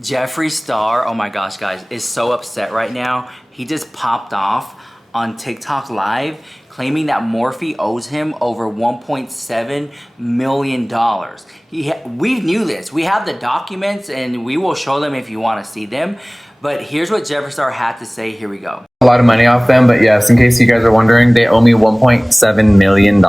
Jeffree Star, oh my gosh, guys, is so upset right now. He just popped off on TikTok Live claiming that Morphe owes him over $1.7 million. We knew this. We have the documents and we will show them if you want to see them. But here's what Jeffree Star had to say. Here we go. A lot of money off them, but yes, in case you guys are wondering, they owe me $1.7 million.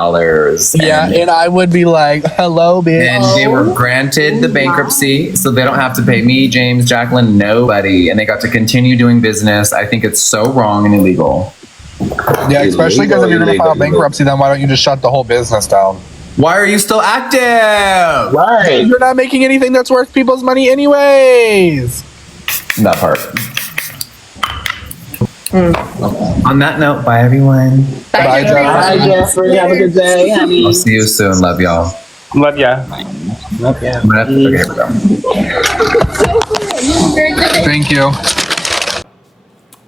Yeah, and I would be like, hello, bitch. And they were granted the bankruptcy, so they don't have to pay me, James, Jacqueline, nobody. And they got to continue doing business. I think it's so wrong and illegal. Yeah, especially because if you're going to file bankruptcy, then why don't you just shut the whole business down? Why are you still active? Right. You're not making anything that's worth people's money anyways. That part. On that note, bye everyone. Bye, Jeffree. Have a good day, honey. I'll see you soon. Love y'all. Love ya. Love ya. Okay, here we go. Thank you.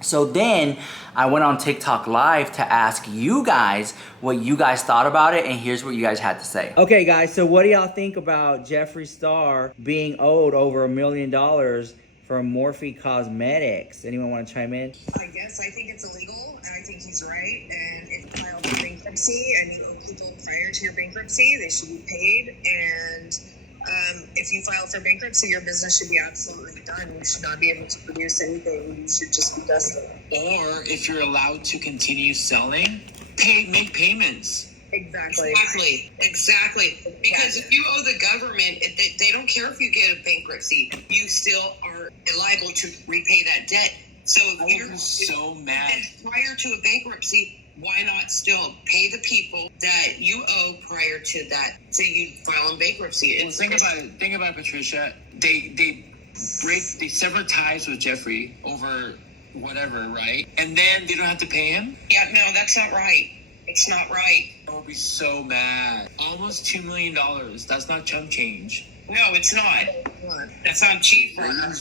So then I went on TikTok Live to ask you guys what you guys thought about it, and here's what you guys had to say. Okay, guys, so what do y'all think about Jeffree Star being owed over $1 million from Morphe Cosmetics? Anyone want to chime in? I think it's illegal, and I think he's right. And if you file for bankruptcy and you owe people prior to your bankruptcy, they should be paid. And if you file for bankruptcy, your business should be absolutely done. You should not be able to produce anything. You should just be dusted. Or if you're allowed to continue selling, make payments. Exactly. Because if you owe the government, they don't care if you get a bankruptcy. You still are liable to repay that debt. So if you're so mad prior to a bankruptcy, why not still pay the people that you owe prior to that? So you file in bankruptcy. Well, think about it, Patricia. They sever ties with Jeffree over whatever, right? And then they don't have to pay him? Yeah, no, that's not right. It's not right. I would be so mad. Almost $2 million. That's not chump change. No, it's not. That's not cheap for her.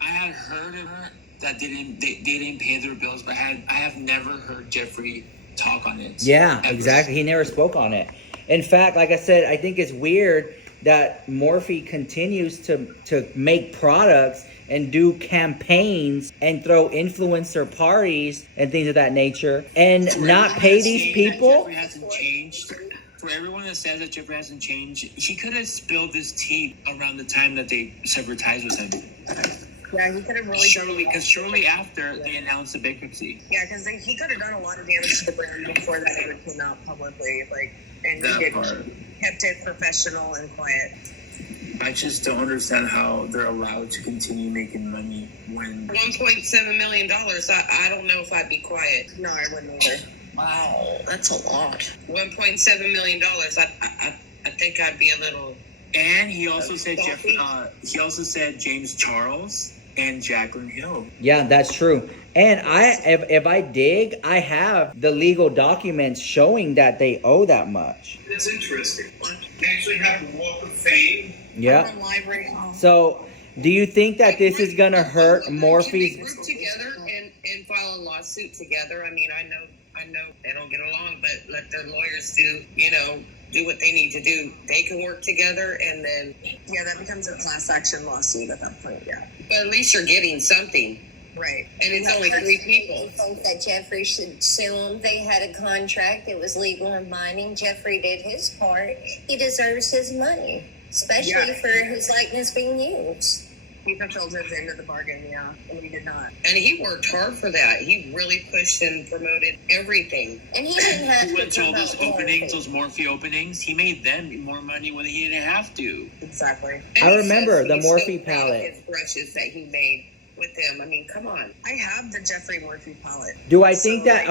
I had heard of her that they didn't pay their bills, but I have never heard Jeffree talk on it. Yeah, exactly. He never spoke on it. In fact, like I said, I think it's weird that Morphe continues to make products and do campaigns and throw influencer parties and things of that nature and not pay these people. Jeffree hasn't changed. For everyone that says that Jeffree hasn't changed, she could have spilled this tea around the time that they severed ties with him. Yeah, he could have really shortly after they announced the bankruptcy. Yeah, because he could have done a lot of damage to the brand before that ever came out publicly. And he kept it professional and quiet. I just don't understand how they're allowed to continue making money when $1.7 million. I don't know if I'd be quiet. No, I wouldn't either. Wow, that's a lot. $1.7 million. I think I'd be a little. And he also said he also said James Charles and Jacqueline Hill. Yeah, that's true. And if I dig, I have the legal documents showing that they owe that much. That's interesting. They actually have the Walk of Fame. Yeah. So, do you think that this is gonna hurt Morphe's? Should they group together and file a lawsuit together? I mean, I know they don't get along, but let their lawyers do what they need to do. They can work together, and then that becomes a class action lawsuit at that point. Yeah, but at least you're getting something. Right. And it's only 3 people. I think that Jeffree should sue them. They had a contract. It was legal and binding. Jeffree did his part. He deserves his money, especially for his likeness being used. He fulfilled his end of the bargain, and he did not. And he worked hard for that. He really pushed and promoted everything. And he didn't have to promote all those openings, those Morphe openings. He made them more money when he didn't have to. Exactly. I remember the Morphe palette. His brushes that he made with them. I mean, come on. I have the Jeffree Morphe palette. Do I think that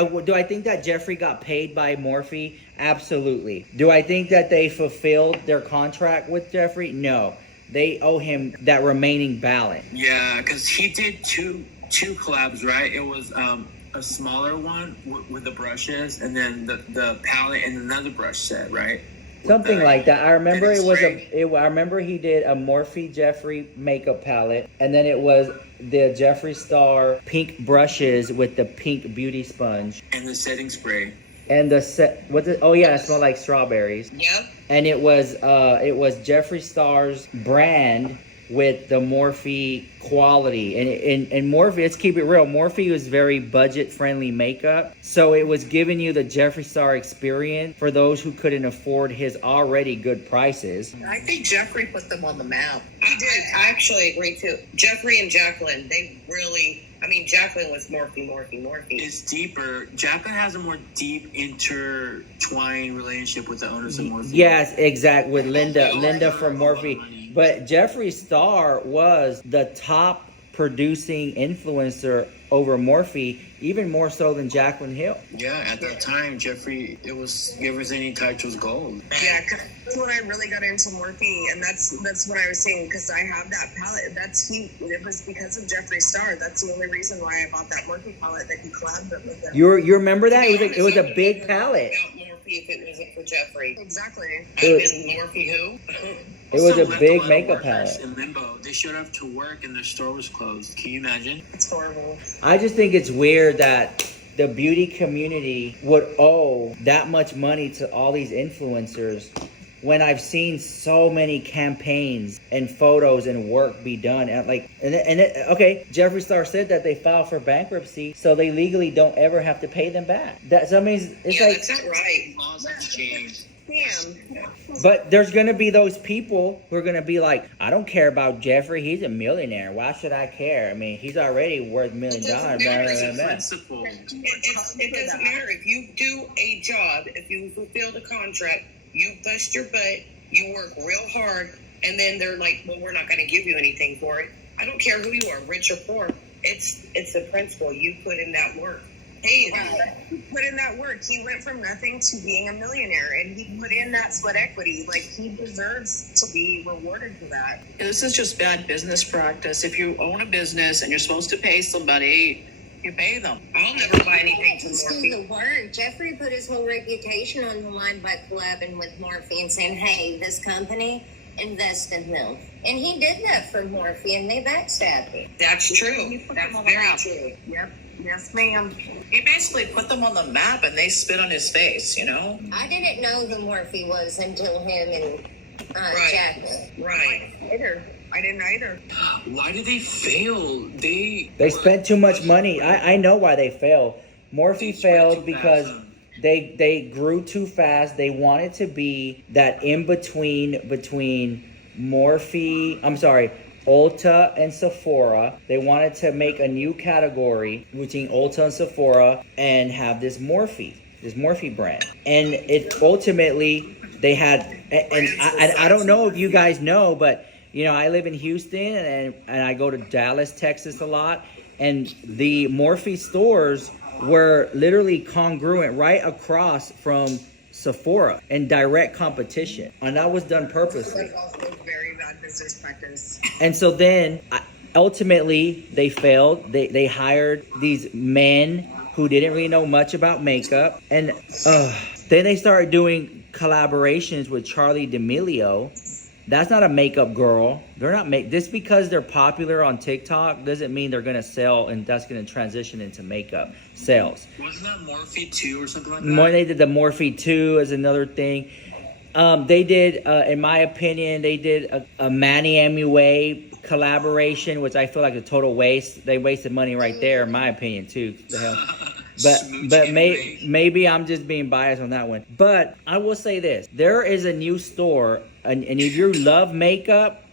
Jeffree got paid by Morphe? Absolutely. Do I think that they fulfilled their contract with Jeffree? No. They owe him that remaining balance. Yeah, because he did two collabs, right? It was a smaller one with the brushes, and then the palette and another brush set, right? Something like that. I remember I remember he did a Morphe Jeffree makeup palette, and then it was the Jeffree Star pink brushes with the pink beauty sponge and the setting spray. And it smelled like strawberries. Yep. And it was Jeffree Star's brand with the Morphe quality. And Morphe, let's keep it real, Morphe was very budget friendly makeup, so it was giving you the Jeffree Star experience for those who couldn't afford his already good prices. I think Jeffree put them on the map. I actually agree too. Jeffree and Jacqueline, they really. I mean, Jacqueline was Morphe. It's deeper. Jacqueline has a more deep intertwined relationship with the owners of Morphe. Yes, exactly, with Linda from Morphe. But Jeffree Star was the top producing influencer over Morphe, even more so than Jacqueline Hill. Yeah, at that time, Jeffree, it was Givers Any Touch was gold. Yeah, cause that's when I really got into Morphe, and that's what I was saying, because I have that palette. It was because of Jeffree Star. That's the only reason why I bought that Morphe palette that he collabed with him. You remember that? It was a big palette. Morphe if it wasn't for Jeffree. Exactly. Morphe who? It was a big lot of makeup workers palette. in limbo. They showed up to work and their store was closed. Can you imagine? It's horrible. I just think it's weird that the beauty community would owe that much money to all these influencers when I've seen so many campaigns and photos and work be done. Okay, Jeffree Star said that they filed for bankruptcy, so they legally don't ever have to pay them back. That's That's not right. Laws have changed. Damn. But there's gonna be those people who are gonna be like, I don't care about Jeffree. He's a millionaire. Why should I care? I mean, he's already worth $1 million. Principle. It doesn't matter if you do a job, if you fulfill the contract, you bust your butt, you work real hard, and then they're like, well, we're not going to give you anything for it. I don't care who you are, rich or poor. It's the principle. You put in that work. Hey, he put in that work. He went from nothing to being a millionaire, and he put in that sweat equity. Like, he deserves to be rewarded for that. This is just bad business practice. If you own a business and you're supposed to pay somebody, you pay them. I'll never buy anything from Just do Morphe. the work. Jeffree put his whole reputation on the line by collabing with Morphe and saying, hey, this company, invest in them. And he did that for Morphe, and they backstabbed him. That's true. That's very true. Yep. Yes, ma'am. He basically put them on the map and they spit on his face, you know? I didn't know who Morphe was until him and Jacqueline. Right. I didn't either. Why did they fail? They spent too much money. I know why they failed. Morphe failed because they grew too fast. They wanted to be that in between Ulta and Sephora. They wanted to make a new category between Ulta and Sephora and have this Morphe brand. And it ultimately, they had, and I don't know if you guys know, but you know, I live in Houston and I go to Dallas, Texas a lot, and the Morphe stores were literally congruent right across from Sephora in direct competition, and that was done purposely. That's also very bad business practice. And so then ultimately they failed. They hired these men who didn't really know much about makeup, and then they started doing collaborations with Charli D'Amelio. That's not a makeup girl. They're not just because they're popular on TikTok doesn't mean they're gonna sell, and that's gonna transition into makeup sales. Wasn't that Morphe 2 or something like that? More, they did the Morphe 2 as another thing. They did, in my opinion, they did a Manny MUA collaboration, which I feel like a total waste. They wasted money right there, in my opinion, too. The hell. But maybe I'm just being biased on that one. But I will say this: there is a new store, and if you love makeup,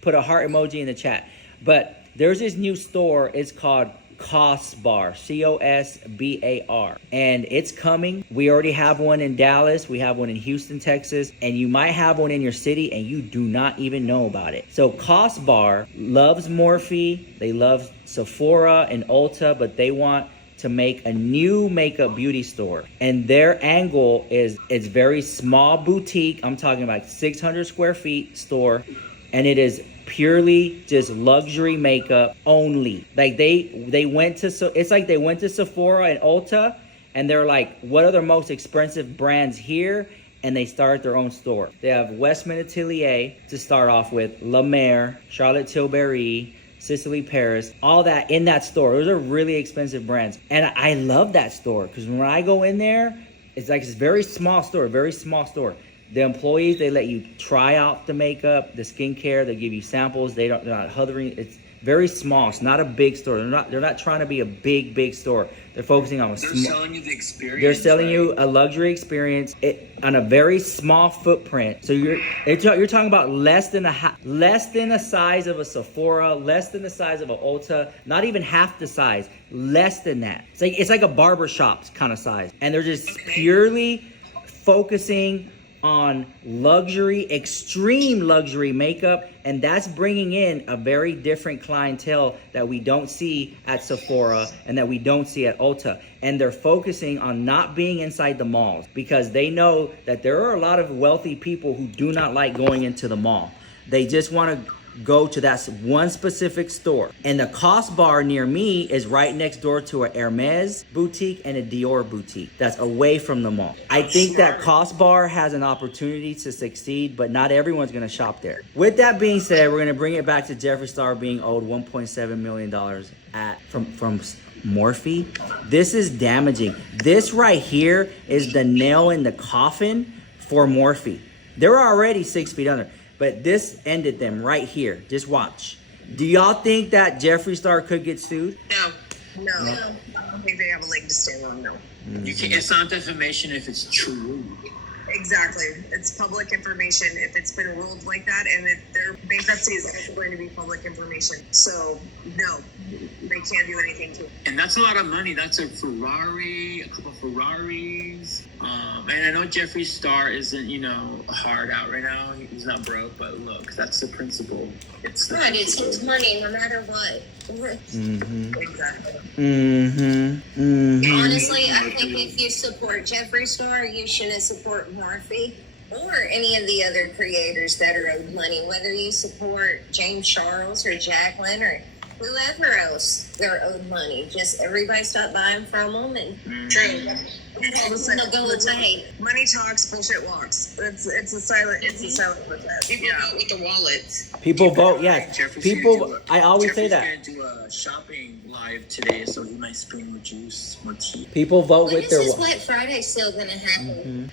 put a heart emoji in the chat. But there's this new store. It's called Cosbar, Cosbar, and it's coming. We already have one in Dallas. We have one in Houston, Texas, and you might have one in your city, and you do not even know about it. So Cosbar loves Morphe. They love Sephora and Ulta, but they want to make a new makeup beauty store, and their angle is it's very small boutique. I'm talking about 600 square feet store, and it is purely just luxury makeup only. Like they went to, so it's like they went to Sephora and Ulta, and they're like, what are the most expensive brands here? And they started their own store. They have Westman Atelier to start off with, La Mer, Charlotte Tilbury, Cicely Paris, all that in that store. Those are really expensive brands. And I love that store because when I go in there, it's like this very small store, The employees, they let you try out the makeup, the skincare. They give you samples. They're not hovering. It's very small. It's not a big store. They're not trying to be a big store. They're focusing on They're selling you the experience. They're selling right? you a luxury experience on a very small footprint. So you're talking about less than the size of a Sephora, less than the size of an Ulta, not even half the size, less than that. It's like a barbershop kind of size, and they're just purely focusing on luxury, extreme luxury makeup, and that's bringing in a very different clientele that we don't see at Sephora and that we don't see at Ulta. And they're focusing on not being inside the malls because they know that there are a lot of wealthy people who do not like going into the mall. They just want to go to that one specific store. And the Cost Bar near me is right next door to a Hermes boutique and a Dior boutique that's away from the mall. I think that Cost Bar has an opportunity to succeed, but not everyone's gonna shop there. With that being said, we're gonna bring it back to Jeffree Star being owed $1.7 million from Morphe. This is damaging. This right here is the nail in the coffin for Morphe. They were already 6 feet under. But this ended them right here. Just watch. Do y'all think that Jeffree Star could get sued? No. I don't think they have a leg to stand on, no. You can. It's not defamation if it's true. Exactly. It's public information if it's been ruled like that, and their bankruptcy is also going to be public information. So, no, they can't do anything to it. And that's a lot of money. That's a Ferrari, a couple of Ferraris. And I know Jeffree Star isn't, hard out right now. He's not broke, but look, that's the principle. It's his money no matter what. Exactly. Honestly, I think if you support Jeffree Star, you shouldn't support Morphe or any of the other creators that are owed money. Whether you support James Charles or Jacqueline or whoever else they're owed money, just everybody stop buying from them and True. they'll go away. Money talks, bullshit walks. It's a silent protest. People vote with the wallets. People vote, yes. I always say that. Jeffree's gonna do a shopping live today, so he might spring more juice, more tea. People vote with their When is Black Friday still gonna happen?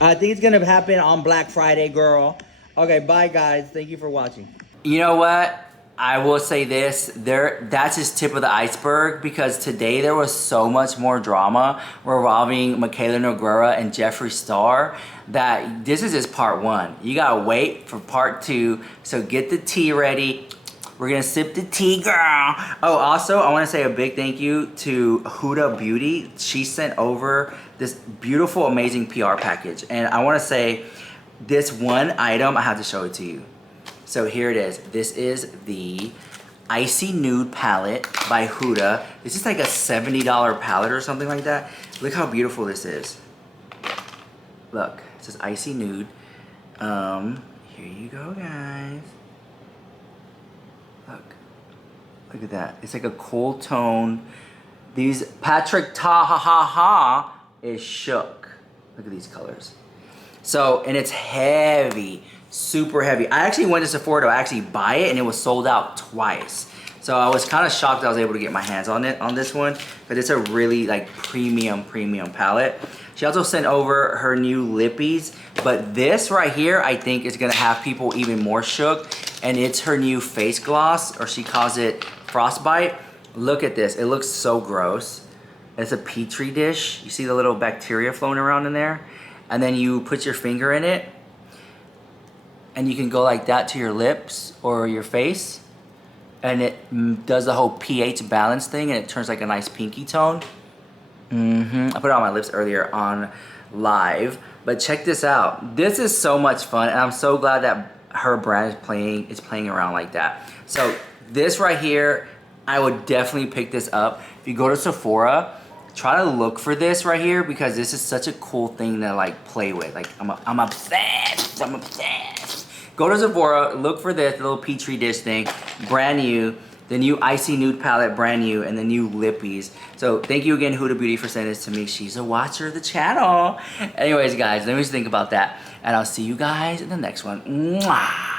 I think it's gonna happen on Black Friday, girl. Okay, bye guys. Thank you for watching. You know what? I will say this, that's just tip of the iceberg because today there was so much more drama revolving Michaela Nogueira and Jeffree Star that this is just part one. You gotta wait for part two, so get the tea ready. We're gonna sip the tea, girl. Oh, also, I wanna say a big thank you to Huda Beauty. She sent over this beautiful, amazing PR package. And I wanna say this one item, I have to show it to you. So here it is. This is the Icy Nude palette by Huda. This is like a $70 palette or something like that. Look how beautiful this is. Look, it says Icy Nude. Here you go, guys. Look at that. It's like a cool tone. These Patrick Ta Ha Ha Ha is shook. Look at these colors. So, and it's heavy. Super heavy. I actually went to Sephora to actually buy it and it was sold out twice. So I was kind of shocked I was able to get my hands on this one, but it's a really like premium palette. She also sent over her new lippies, but this right here I think is gonna have people even more shook, and it's her new face gloss, or she calls it Frostbite. Look at this. It looks so gross. It's a petri dish. You see the little bacteria floating around in there, and then you put your finger in it and you can go like that to your lips or your face, and it does the whole pH balance thing, and it turns like a nice pinky tone. I put it on my lips earlier on live, but check this out. This is so much fun, and I'm so glad that her brand is playing around like that. So this right here, I would definitely pick this up. If you go to Sephora, try to look for this right here because this is such a cool thing to like play with. Like I'm obsessed. I'm obsessed. Go to Sephora, look for this little petri dish thing, brand new. The new Icy Nude palette, brand new, and the new lippies. So thank you again, Huda Beauty, for sending this to me. She's a watcher of the channel. Anyways, guys, let me just think about that. And I'll see you guys in the next one. Mwah!